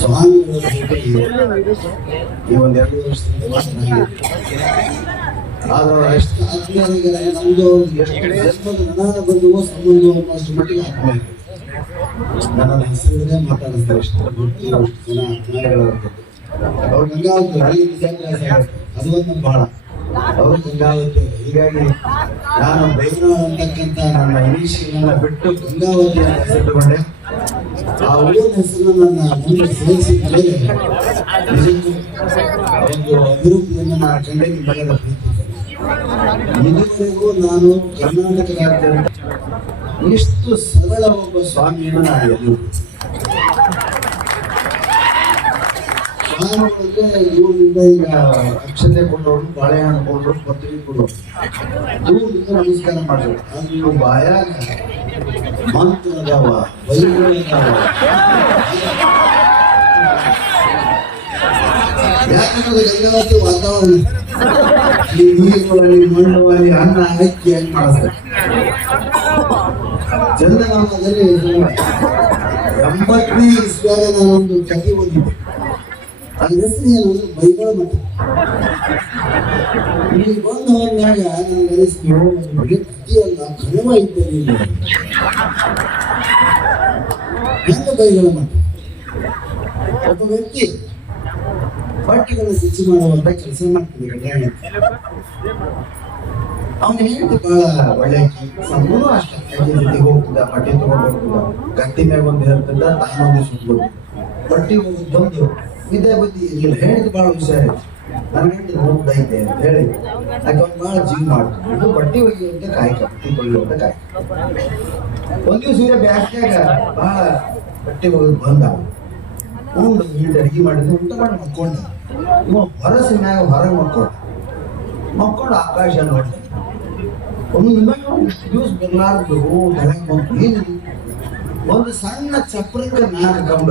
ಸ್ವಾಮಿಗಳ ಜೊತೆ ಈ ಒಂದೆರಡು ವರ್ಷದಿಂದ ಆದ್ರೆ ಎಷ್ಟು ಆತ್ಮೀಯರಿಗೆ ಎಷ್ಟು ಜನ್ಮದ ನನಾದ ಬಂದುವೋ ಸಂಬಂಧ ಅನ್ನೋಷ್ಟು ಮಟ್ಟಿಗೆ ಆತ್ಮೀಯ ನನ್ನ ಹೆಸರನ್ನೇ ಮಾತಾಡಿಸ್ತಾರೆ ಎಷ್ಟು ಜನ ಆತ್ಮೀಯಗಳ ಅವ್ರು ಗಂಗಾವತಿ. ಅದು ಒಂದು ಬಹಳ ಅವರು ಗಂಗಾವತಿ, ಹೀಗಾಗಿ ನಾನು ಬೈನಾಳ್ ಅಂತಕ್ಕಂಥ ನನ್ನ ಇನಿಷಿಯಲ್ನ ಬಿಟ್ಟು ಗಂಗಾವತಿ ಅಂತ ಹೆಸರಿಟ್ಟುಕೊಂಡೆ. ಆ ಊರಿನ ಹೆಸರು ನನ್ನ ಮುಂದೆ ಸೇರಿಸಿದ ಮೇಲೆ ಒಂದು ಅಭಿವೃದ್ಧಿಯನ್ನು ನಾನು ಕಂಡೆ ನಿಮ್ಮೆಲ್ಲರ ಪ್ರೀತಿ ಇದುವರೆಗೂ ನಾನು ಕರ್ನಾಟಕ ರಾಜ್ಯಾದ್ಯಂತ ಇಷ್ಟು ಸರಳ ಒಬ್ಬ ಸ್ವಾಮಿಯನ್ನು ನಾನು ಎಲ್ಲೂ ಇವರಿಂದ ಈಗ ಅಕ್ಷತೆ ಕೊಟ್ಟವರು ಬಾಳೆಹಣ್ಣು ಕೊಟ್ಟರು ಪತ್ರಿಕೆ ಕೊಡೋರು ನಮಸ್ಕಾರ ಬಾಯಾಗ ಮಂತ್ರ ವಾತಾವರಣ? ಈ ಅನ್ನ ಅಕ್ಕಿ ಹೆಂಗ್ ಮಾಡ್ತಾರೆ? ಚಂದನಾಮದಲ್ಲಿ ಎಂಬತ್ತನೇ ಇಸ್ವಿಯಾಗ ನಾನೊಂದು ಕಥೆ ಓದಿದ್ದೆ ಇಲ್ಲಿ ಮಠ. ಒಬ್ಬ ವ್ಯಕ್ತಿ ಬಟ್ಟೆಗಳನ್ನು ಶುಚಿ ಮಾಡುವಂತ ಕೆಲಸ ಮಾಡ್ತೀನಿ ಅವನ ಹೆಂಡತಿ ಬಹಳ ಒಳ್ಳೆ ಅವನು ಅಷ್ಟೇ. ಹೋಗ್ತಿದ್ದ ಬಟ್ಟೆ ತಗೊಂಡು ಹೋಗ್ತಿದ್ದ ಗಟ್ಟಿ ಮ್ಯಾಗ ಒಂದು ಹೇಳ್ತಿದ್ದ ತಾನೊಂದು ಸುತ್ತ ಬಟ್ಟೆ ಬಂದು ವಿದ್ಯಾ ಬುದ್ಧಿ ಇರಲಿಲ್ಲ ಹೆಂಡತಿ ಬಹಳ ಹುಷಾರಿತ್ತು ನನ್ನ ಹೆಂಡತಿ ಹೋಗ್ತಾ ಇದ್ದೆ ಅಂತ ಹೇಳಿ. ಆಕೆ ಅವ್ನು ಬಹಳ ಜೀವ ಮಾಡ್ತಿದ್ದು ಬಟ್ಟೆ ಒಯ್ಯುವಂತ ಕಾಯಕ ಬಟ್ಟೆ ತೊಳೆಯುವಂತ ಕಾಯಕ. ಒಂದು ದಿವಸ ಇರೋ ಬ್ಯಾಸ್ಗ್ಯಾಗ ಬಹಳ ಬಟ್ಟೆ ಒಗೆದು ಬಂದ ಉಂಡು ಹಿಂಡಿ ಅಡಿಗೆ ಮಾಡಿದ್ರೆ ಊಟ ಮಾಡಿ ಮಕ್ಕೊಂಡ. ಇವ ಹೊರಸ ಮ್ಯಾಗ ಹೊರಗೆ ಮಕ್ಕೊಂಡ. ಮಕ್ಕೊಂಡು ಆಕಾಶ ನೋಡಿದ. ಒಂದು ಇಷ್ಟು ದಿವಸ ಬರ್ಲಾರ್ದು ಬೆಳಗ್ಗೆ ಬಂತು ಏನಿದು? ಒಂದು ಸಣ್ಣ ಚಪ್ರಕ್ಕೆ ನಾಲ್ಕು ಕಂಬ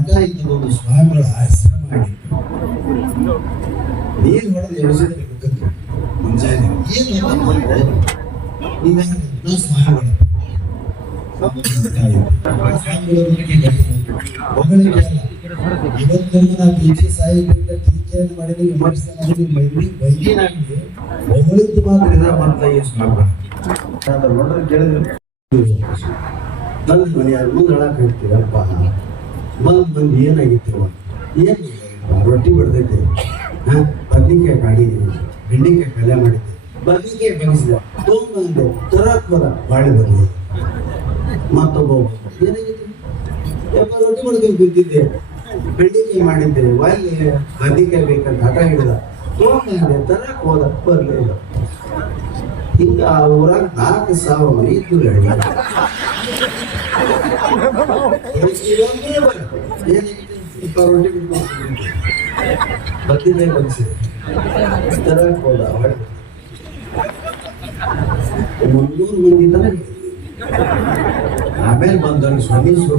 ಮಠ ಇಂಥದೊಂದು ಸ್ವಾಮಿಗಳ ಆಶ್ರಮ ಆಗಿತ್ತು. ನೀರು ಹೊಡೆದು ಎಳಿಸಿದ್ರೆ ಮುಂಜಾನೆ. ಏನು ಸ್ವಾಮಿಗಳು. ಇವತ್ತು ನಾವು ಬೀಜಿ ಮಾತ್ರ ಇದ ಎಷ್ಟು ಮಾಡ್ಬೇಕು ನೋಡ್ರೆ ಕೇಳಿದ್ರೆ ನನ್ನ ಮನೆಯ ಮುಂದೆ ಹೇಳಕ್ ಹೇಳ್ತೀರಪ್ಪ ಬಂದ್ ಬಂದು ಏನಾಗಿತ್ತು ಏನ್ ರೊಟ್ಟಿ ಬಡ್ದೈತೆ? ಹಾಂ, ಬದ್ನಿಕಾಯಿ ಕಾಡಿದ್ದೀನಿ ಬೆಂಡೆಕಾಯಿ ಪಲ್ಯ ಮಾಡಿದ್ದೆ. ಬದ್ನಿಕಾಯಿ ಬೆಳೆಸಿದೆ ತೊಗೊಂಬಂದೆ ತರಕ್ ಬರ ಬಾಳೆ ಬರಲಿ ಮತ್ತೊಬ್ಬ ಏನಾಗಿತ್ತು? ರೊಟ್ಟಿ ಮಾಡ್ಕೊಂಡು ಬಿದ್ದಿದ್ದೆ ಬೆಂಡೆಕಾಯಿ ಮಾಡಿದ್ದೆ. ಒಳ್ಳೆ ಬದ್ನಿಕಾಯಿ ಬೇಕಂತ ಹಠ ಹಿಡಿದ. ತೊಗೊಂಬಂದೆ ತರಕ್ ಹೋದ ಬರ್ಲಿಲ್ಲ ಹಿಂಗ ಆ ಊರಾಗ ನಾಲ್ಕು ಸಾವಿರ ಇದ್ದು ಹೇಳಿ. ರೊಟ್ಟಿ ಬದ್ನಿಕಾಯಿ ಬಗ್ಸಿದೆ ತರಕ್ ಹೋದ ಹೊಡೆ ಮುನ್ನೂರು ಮಂದಿ ತನಕ ಆಮೇಲೆ ಬಂದವ್ರಿಗೆ ಸ್ವಾಮಿ ಶುರು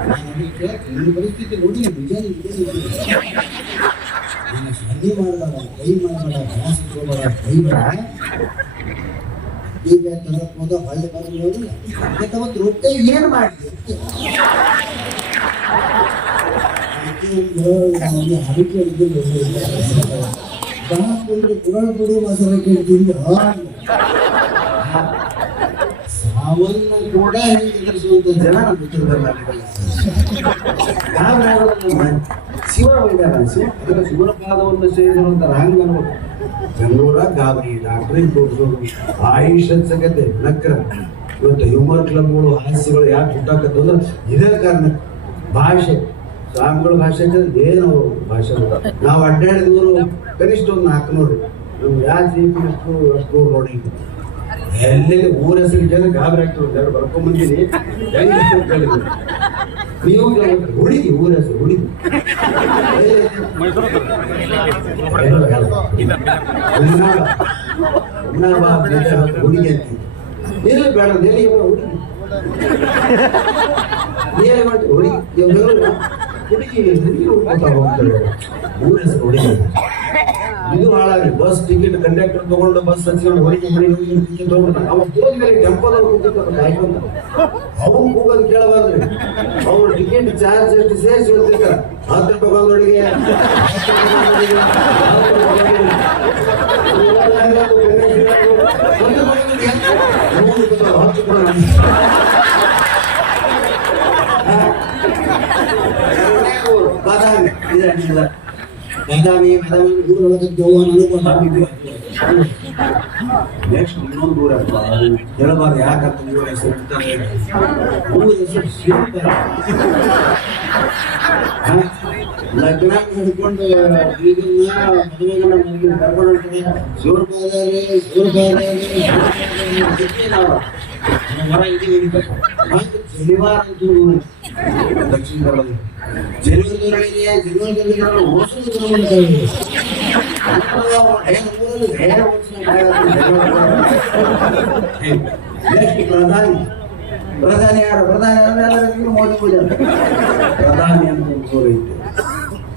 ಮಾಡಿಬಿಟ್ರೆ ಪರಿಸ್ಥಿತಿ ನೋಡಿ ನಿಜ ಸಂಧಿ ಮಾಡಬೇಡ ಕೈ ಮಾಡಬೇಡ ಗ್ಯಾಸ್ ತಗೋಬೇಡ ಕೈ ಬೇಡ ಈಗ ತರಕ್ ಹೋದ ಹೊಳ್ಳಿ ಬಂದು ನೋಡಿಲ್ಲ ಮತ್ತೆ ಅವತ್ತು ರೊಟ್ಟಿ ಏನು ಮಾಡಿದೆ ಪ್ರತಿಯೊಂದು ಹರಕೆ ಸಾಕೊಂಡ್ರೆ ಪುರಾಣ ಪುಡಿ ಮಸಾಲೆ ಕೇಳ್ತಿದ್ದೆ ಸಾವನ್ನ ಕೂಡ ಎದುರಿಸುವಂತ ಜನ ನಮ್ಮ ಚಿತ್ರದಲ್ಲಿ ಶಿವ ಶಿವ ಅದರ ಶಿವನ ಪಾದವನ್ನು ಸೇರಿರುವಂತ ಹಂಗ ಬೆಂಗಳೂರ ಗಾಬರಿ ಡಾಕ್ಟ್ರಿಗೆ ತೋರಿಸೋದು ಆಯುಷ್ ಹಚ್ಚಕತೆ ನಕ್ರ. ಇವತ್ತು ಹ್ಯೂಮರ್ ಕ್ಲಬ್ಗಳು ಹಾಸ್ಯಗಳು ಯಾಕೆ ಹುಟ್ಟಾಕತ್ತು ಅಂದ್ರೆ ಇದೇ ಕಾರಣ. ಭಾಷೆ ಸ್ವಾಮಿಗಳ ಭಾಷೆ ಅಂದ್ರೆ ಏನು ಭಾಷೆ ನಾವು ಅಡ್ಡಾಡಿದವರು ಕನಿಷ್ಠ ಒಂದು ನಾಲ್ಕು ನೋಡಿ ನಮ್ಗೆ ಯಾವ ಜೀವಿ ಅಷ್ಟು ಅಷ್ಟು ನೋಡಿ. ಎಲ್ಲಿಗೆ ಊರ ಹೆಸರು ಜನ ಗಾಬರಿ ಆಗ್ತದೆ ಎರಡು ಬರ್ಕೊಂಡ್ ಬಂದಿನಿ ಹೆಂಗ್ ಹೆಸ್ರು ಕೇಳಿದ್ರು ನೀವು ಕೇಳ್ಬೇಕು, ಹುಡುಗಿ ಊರ ಹೆಸರು ಹುಡುಗಿ ಉನ್ನಾಳ. ಉನ್ನಾಳ ದೇಶ ಹುಡುಗಿ ಅಂತ ಎಲ್ಲಿ ಬೇಡ ಎಲ್ಲಿ ಹುಡುಗಿ ಏನ್ ಮಾಡಿ ಹುಡುಗಿ ಇವ್ರು ಹುಡುಗಿ ಹುಡುಗಿ ಹುಡ್ಕೊತಾ ಹೋಗ್ತಾರೆ ಊರ ಹೆಸರು ಹುಡುಗಿ ಇದು ಹಾಳಾಗಿ ಬಸ್ ಟಿಕೆಟ್ ಕಂಡಕ್ಟರ್ ತಗೊಂಡು ಬಸ್ ಹಚ್ಕೊಂಡು ಹೊರಗೆ ಅವ್ರು ತಗೊಂಡು ಅವ ಹೋದ್ಮೇಲೆ ಟೆಂಪೋದಲ್ಲಿ ಕೂತಿರ್ತಾರೆ ಕಾಯ್ಕೊಂಡು ಅವ್ನು ಕೂಗೋದು ಕೇಳಬಾರ್ದು ಅವ್ರು ಟಿಕೆಟ್ ಚಾರ್ಜ್ ಎಷ್ಟು ಸೇರಿಸಿ ಹೇಳ್ತಿರ್ತಾರೆ ಹತ್ತು ಬಂದೊಳಗೆ ಬಾದಾಮಿ ಇದೆ ಬಾದಾಮಿ ಬಾದಾಮಿ ಊರೊಳಗೆ ಜೋವಾನ್ ಅನುಭವ ಮಾಡಿದ್ವಿ ನೆಕ್ಸ್ಟ್ ಇನ್ನೊಂದು ಊರ ಹೇಳಬಾರ್ದು ಯಾಕಂತ ಊರ ಹೆಸರು ಇಡ್ತಾರೆ ಊರ ಹೆಸರು ಶಿವಪುರ. ಹ? ಲಗ್ನ ಹಿಡ್ಕೊಂಡು ಈಗಿನ ಮದುವೆಗಳ ಮನೆಗೆ ಕರ್ಕೊಂಡು ಹೋಗ್ತಾರೆ ಶಿವಪಾದಾರಿ ಶಿವಪಾದಾರಿ ನಾವು ಹೊರ ಇದೀವಿ ಮತ್ತೆ ಶನಿವಾರ ಅಂತೂ ಊರು. ದಕ್ಷಿಣ ಕನ್ನಡ ಜನ್ಮದೊಳಗೆ ಜನ್ಮದಲ್ಲಿ ಓದಿಸುವುದು ಪ್ರಧಾನಿ ಪ್ರಧಾನಿ ಯಾರು ಪ್ರಧಾನಿ ಅಂದ್ರೆ ಎಲ್ಲರಿಗೂ ಮೋದಿ ಪೂಜೆ ಪ್ರಧಾನಿ ಅಂತ ಒಂದು ಊರು ಐತೆ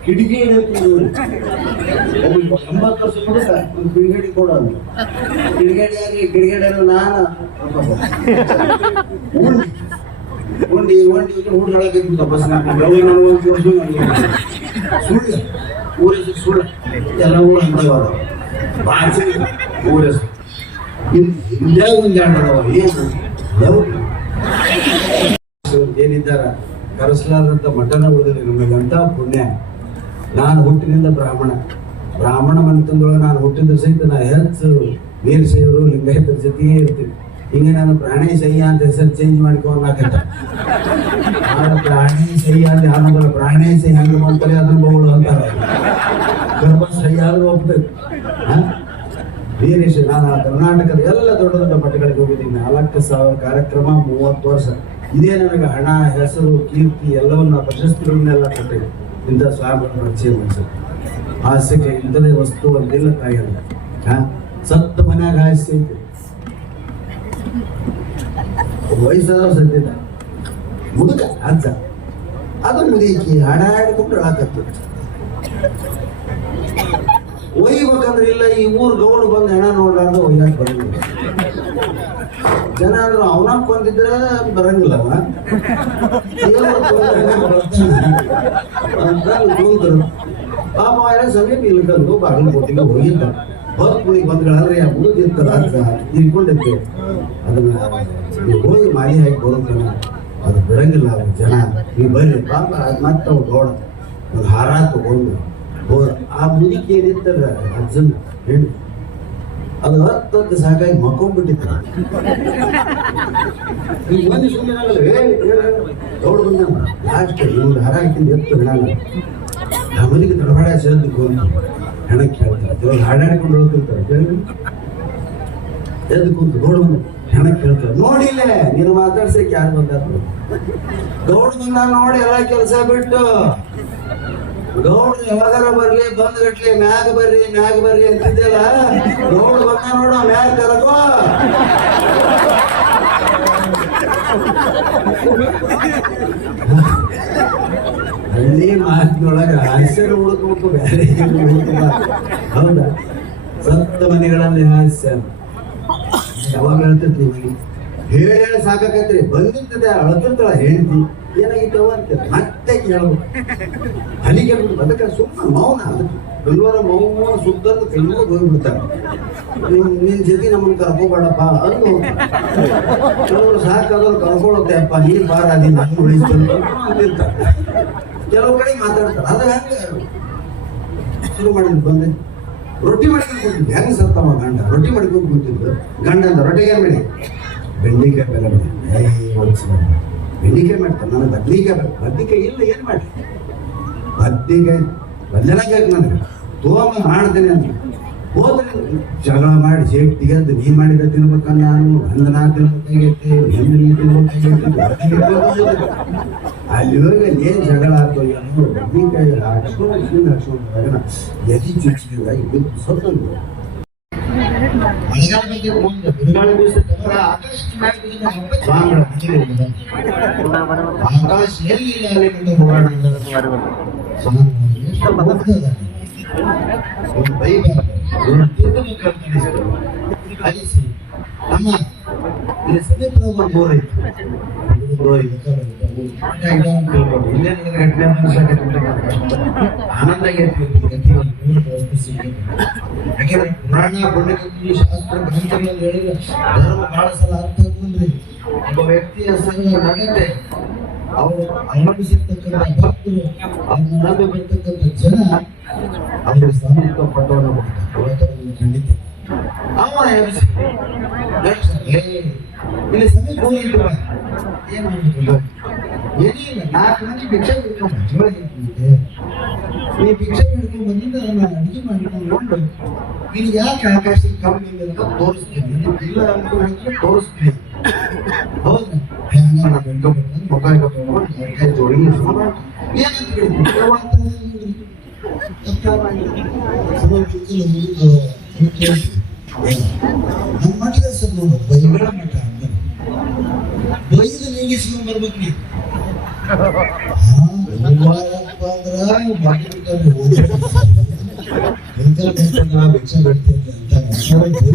ಕಿಡಿಗೇಡಿ ಅಂತ ಒಂದು ಊರು ಒಬ್ಬ ಎಂಬತ್ತು ವರ್ಷ ಹುಡುಗ ಒಂದು ಕಿಡಿಗೇಡಿ ಕೊಡೋದು ಕಿಡಿಗೇಡಿ ಆಗಿ ಕಿಡಿಗೇಡಿ ಅಂದ್ರೆ ನಾನು ಉಂಡಿ ಉಂಡಿ ಹುಡುಗ ಒಳಗೆ ಬಸ್ ಸುಳ್ಳು ಊರ ಸುಳ್ಳು. ಎಲ್ಲ ಊರು ಅಂತವಾದ ಭಾಷೆ ಊರ ಇಲ್ಲೇ ಒಂದು ಆಡದವ ಏನು ಏನಿದ್ದಾರ? ಕರೆಸಲಾದಂತ ಮಠನ ಉಳಿದಿಲ್ಲ ನಮಗಂತ ಪುಣ್ಯ. ನಾನು ಹುಟ್ಟಿನಿಂದ ಬ್ರಾಹ್ಮಣ. ಬ್ರಾಹ್ಮಣ ಮನೆತಂದೊಳಗೆ ನಾನು ಹುಟ್ಟಿದ ಸಹಿತ ನಾ ಹೆಚ್ಚು ವೀರಶೈವರು, ಲಿಂಗಾಯತರ ಜೊತೆಗೆ ಇರ್ತೀನಿ. ಹಿಂಗೆ ನಾನು ಪ್ರಾಣೇಶಯ್ಯ ಅಂತ ಹೆಸರು ಚೇಂಜ್ ಆದ್ರೆ ಪ್ರಾಣೇಶಯ್ಯ ಅಂತ ಯಾರಂದ್ರೆ ಪ್ರಾಣೇಶಯ್ಯ ಹಂಗ ಮಾಡ್ತಾರೆ ಅದನ್ನ ಬಹುಳು ಅಂತಾರೆ. ಗರ್ಭಶ್ರಯ್ಯ ಆದ್ರೂ ಹೋಗ್ತದೆ? ವೀರೇಶ, ನಾನು ಕರ್ನಾಟಕದ ಎಲ್ಲ ದೊಡ್ಡ ದೊಡ್ಡ ಮಠಗಳಿಗೆ ಹೋಗಿದ್ದೀನಿ. ನಾಲ್ಕು ಸಾವಿರ ಕಾರ್ಯಕ್ರಮ, ಮೂವತ್ತು ವರ್ಷ. ಇದೇ ನನಗೆ ಹಣ, ಹೆಸರು, ಕೀರ್ತಿ ಎಲ್ಲವನ್ನ ಪ್ರಶಸ್ತಿಗಳನ್ನೆಲ್ಲ ಕೊಟ್ಟಿದೆ. ಇಂಥ ಸ್ವಾಮಿಗಳನ್ನು ಪರಿಚಯ ಮಾಡಿಸ ಹಾಸ್ಯಕ್ಕೆ ಇಂಥದೇ ವಸ್ತು ಅಲ್ಲಿಲ್ಲ ಕಾಯಲ್ಲ ಅಲ್ಲ ಸತ್ತ ಮನ್ಯಾಗ ಐತೆ. ವಯಸ್ಸಾದ ಸದ್ಯದ ಮುದುಕ ಅಜ್ಜ. ಅದು ಮುದುಕಿ ಹಾಡಾಡಿಕೊಂಡು ಹಾಕತ್ತು. ಒಯ್ಬೇಕಂದ್ರೆ ಇಲ್ಲ, ಈ ಊರ್ ಗೌಡ್ ಬಂದು ಹೆಣ ನೋಡ್ಲಾರ್ದ ಒಯ್ಯಾಕ ಬರಂಗಿಲ್ಲ. ಜನ ಅವನ ಕೊಂದಿದ್ರೆ ಬರಂಗಿಲ್ಲ ಅವ. ದೇವ್ರ ಕೊಂದ್ರೆ ಹೆಂಗ್ ಬರ್ತಾನೆ? ಅಂತ ಕುಂತ್ರು. ಪಾಪ ಸಮೀಪ ಇಲ್ಕಂದು ಬಾಗಿಲು ಕೊಟ್ಟಿಲ್ಲ ಹೋಗಿದ್ದ. ಕುಳಿಗೆ ಬಂದ್ಗಳಾದ್ರೆ ಆ ಮುಗಿದಿರ್ತಾರ ಅಂತ ತಿಳ್ಕೊಂಡಿದ್ದೆ ಅದನ್ನ ಹೋಗಿ ಮಾಡಿ ಹಾಕಿ ಬರುತ್ತಾನೆ. ಅದು ಬಿಡಂಗಿಲ್ಲ ಅವ್ರ ಜನ. ನೀವು ಬರ್ರಿ ಪಾಪ ಅದ್ ಮತ್ತೆ ಅವ್ರು ಗೌಡ ಒಂದು ಹಾರ ತಗೊಂಡು ಆ ಮುದುಕಿ ಏನಿತ್ತಲ್ಲ ಅಜ್ಜನ್ ಹೆಣ್ಣು. ಅದು ಹತ್ತಕ್ಕೆ ಸಾಕಾಗಿ ಮಕ್ಕೊಂಡ್ಬಿಟ್ಟಿತ್ತು. ಈಗ ಮಂದಿ ಸುಮ್ಮನೆ ಲಾಸ್ಟ್ ಇವ್ರು ಹಾರ ಹಾಕಿಂದ ಎತ್ತು ಹೆಣಲ್ಲ ಆ ಮನೆಗೆ ತಡಬಾಡ ಸೇರ್ದು ಹೆಣಕ್ಕೆ ಹೇಳ್ತಾರೆ ಇವಾಗ ಹಾಡಾಡ್ಕೊಂಡು ಹೋಗ್ತಿರ್ತಾರೆ. ಎದ್ದು ಕೂತು ನೋಡು ಹೆಣಕ್ಕೆ ಹೇಳ್ತಾರೆ ನೋಡಿಲ್ಲ, ನೀನು ಮಾತಾಡ್ಸಕ್ಕೆ ಯಾರು ಬಂದಾರ ಗೌಡ ಬಂದ ನೋಡಿ ಎಲ್ಲ ಕೆಲಸ ಬಿಟ್ಟು. ಗೌಡ ಯಾವಾಗಾರ ಬರ್ಲಿ ಬಂದ್ ಗಟ್ಲಿ ಮ್ಯಾಗ ಬರ್ರಿ ಮ್ಯಾಗ ಬರ್ರಿ ಅಂತಿದ್ದೆಲ್ಲ ಗೌಡ ಬಂದ ನೋಡ, ಮ್ಯಾಗ ಕರಕೋ ಹಳ್ಳಿ ಮಾತಿನೊಳಗ ಹಾಸ್ಯ ಉಳ್ಕೊಂಡು ಬೇರೆ. ಹೌದಾ? ಸತ್ತ ಮನೆಗಳಲ್ಲಿ ಹಾಸ್ಯ. ಯಾವಾಗ ಹೇಳ್ತಿರ್ತೀವಿ ಹೇಳಿ ಹೇಳಿ ಸಾಕಾಕತ್ರಿ? ಬಂದಿರ್ತದೆ ಅಳತಿರ್ತಾಳ ಹೇಳ್ತಿ. ಏನಾಗಿತ್ತವ ಅಂತ ಮತ್ತೆ ಕೇಳ್ಬೇಕು. ಹಲಿಗೆ ಅದಕ್ಕೆ ಸುಮ್ಮನೆ ಮೌನ. ಅದಕ್ಕೆ ಮೌನ ಸುತ್ತದ ಕೆಲವು ಹೋಗ್ಬಿಡ್ತಾರೆ. ನೀವು ನಿನ್ ಜೊತೆ ನಮ್ಮನ್ನ ಕರ್ಕೋಬೇಡಪ್ಪ ಅಂದು ಕೆಲವರು ಸಾಕಾದ್ರು ಕರ್ಕೊಳ್ಳುತ್ತೆಪ್ಪ ನೀನ್ ಬಾರ, ನೀನ್ ನಾನು ಉಳಿಸ್ಕೊಂಡು ಅಂತಿರ್ತಾರೆ. ಕೆಲವು ಕಡೆ ಮಾತಾಡ್ತಾರೆ. ಅದ ಹೆಂಗೆ ಶುರು ಬಂದೆ. ರೊಟ್ಟಿ ಮಾಡ್ಕೊಂಡು ಕೂತಿದ್ದೆ. ಹೆಂಗ್ ಸತ್ತವ ಗಂಡ? ರೊಟ್ಟಿ ಮಾಡ್ಕೊಂಡು ಕೂತಿದ್ದು ಗಂಡ ಅಂತ ರೊಟ್ಟಿಗೆ ಮಾಡಿ ಬೆಂಡಿಕಾಯಿ ಬೆಲೆ ಬೆಂಡಿಕಾಯಿ ಮಾಡ್ತಾರೆ. ನನ್ನ ಬದ್ನಿಕಾಯಿ ಬೇಕು ಬದ್ನಿಕಾಯಿ ಇಲ್ಲ, ಏನು ಮಾಡಿ ಬದ್ನಿಕಾಯಿ ಬದಲಾಗಬೇಕು ನನಗೆ. ತೋಮ ಮಾಡ್ತೇನೆ ಅಂತ ಹೋದ್ರೆ ಜಗಳ ಮಾಡಿ ಸೇಟ್ ತೆಗೆದು ನೀ ಮಾಡಿದ ತಿನ್ಬೇಕ ನಾನು ನಂದು ನಾ ತಿನ್ಬೇಕಾಗೈತಿ ನೀ ತಿನ್ಬೇಕಾಗೈತಿ ಅಲ್ಲಿ ಹೋಗಿ ಏನ್ ಜಗಳ ಆಯ್ತು ಏನೋ ಬದ್ನಿಕಾಯಿ ಹಾಕ್ಸ್ಕೊಂಡು ಎದಿ ಚುಚ್ಚಿದ ಇದು ಸ್ವಲ್ಪ ಮಳೆಗಾಲ ಬಗ್ಗೆ ಮುಂದೆ ಬಿರುಗಾಳಿ ಆಗಸ್ಟ್ ಮ್ಯಾಗಿನ ಬಾಂಗ್ಲ ನೀರಿಲ್ಲ. ಆಕಾಶ ಎಲ್ಲಿ ಅಲ್ಲಿ ಕಂಡು ಹೋಗೋಣ ಎಷ್ಟು. ಒಂದು ಒಂದು. ಅಲಿಸಿ ನಮ್ಮ ಬೋರ್ ಐತಿ ಆನಂದ. ಯಾಕೆಂದ್ರೆ ಪುರಾಣ ಪಂಡಿತರು ಶಾಸ್ತ್ರ ಗ್ರಂಥಗಳಲ್ಲಿ ಹೇಳಿದ ಧರ್ಮ ಸಲ ಅರ್ಥ ಒಬ್ಬ ವ್ಯಕ್ತಿಯ ಸಂಘ ನಡತೆ ಅವರು ಅವಲಂಬಿಸಿರ್ತಕ್ಕಂಥ ಭಕ್ತರು ಅವ್ರನ್ನ ನಂಬಿ ಬರ್ತಕ್ಕಂಥ ಜನ ಅವರು ಸಾಮರ್ಥ್ಯ ಪಟ್ಟವನ್ನು ಕೊಡ್ತಾರೆ ಖಂಡಿತ ಅವ ಎಬ್ಸಿ, ಎಬ್ಸಿ, ಏ, ಇಲ್ಲಿ ಸಮೀಪ ಹೋಗಿದ್ರು ಏನ್ ಮಾಡ್ಬೇಕು ಏನಿಲ್ಲ ನಾಲ್ಕು ಮಂದಿ ಭಿಕ್ಷೆ ಬಿಡ್ಕೊಂಡು ಜೋಳ ಹಿಡ್ಕೊಂಡಿದ್ದೆ ನೀ ಭಿಕ್ಷೆ ಹಿಡ್ಕೊಂಡು ಬಂದಿಂದ ನಾನು ಅಡಿಗೆ ಮಾಡ್ಕೊಂಡು ನೀನು ಯಾಕೆ ಆಕಾಶಕ್ಕೆ ಕಮ್ಮಿ ಇಲ್ಲ ಅಂತ ತೋರಿಸ್ತೀನಿ ನೀನು ಇಲ್ಲ ಅನ್ಕೊಂಡು ತೋರಿಸ್ತೀನಿ ಹೌದಾ ಹಂಗ ನಾನು ಹಿಡ್ಕೊಂಡ್ಬರ್ತೀನಿ ಮುಖ ಹಿಡ್ಕೊಂಡು ಕೈ ಜೋಡಿ ಏನಂತ ಕೇಳ್ತೀನಿ ಯಾವ ಅಂತ ಹೇಳಿದ್ರಿ? ತಪ್ಪಾಗಿ ಸಮಯ ಬಿಟ್ಟಿಲ್ಲ, ಮುಗಿದು, ಮುಗಿದು. ನಮ್ಮ ಮಠದ ಸರ್ ನೋಡು ಬೈಗಳ ಮಠ ಅಂತ ಬೈದು ನೀಗಿಸ್ಕೊಂಡ್ ಬರ್ಬೇಕು ನೀವು ಹೋಗ್ಬಾರಪ್ಪ ಅಂದ್ರ ಮಕ್ಕಳು ಭಿಕ್ಷೆ ಬಿಡ್ತೀನಿ ಅಂತ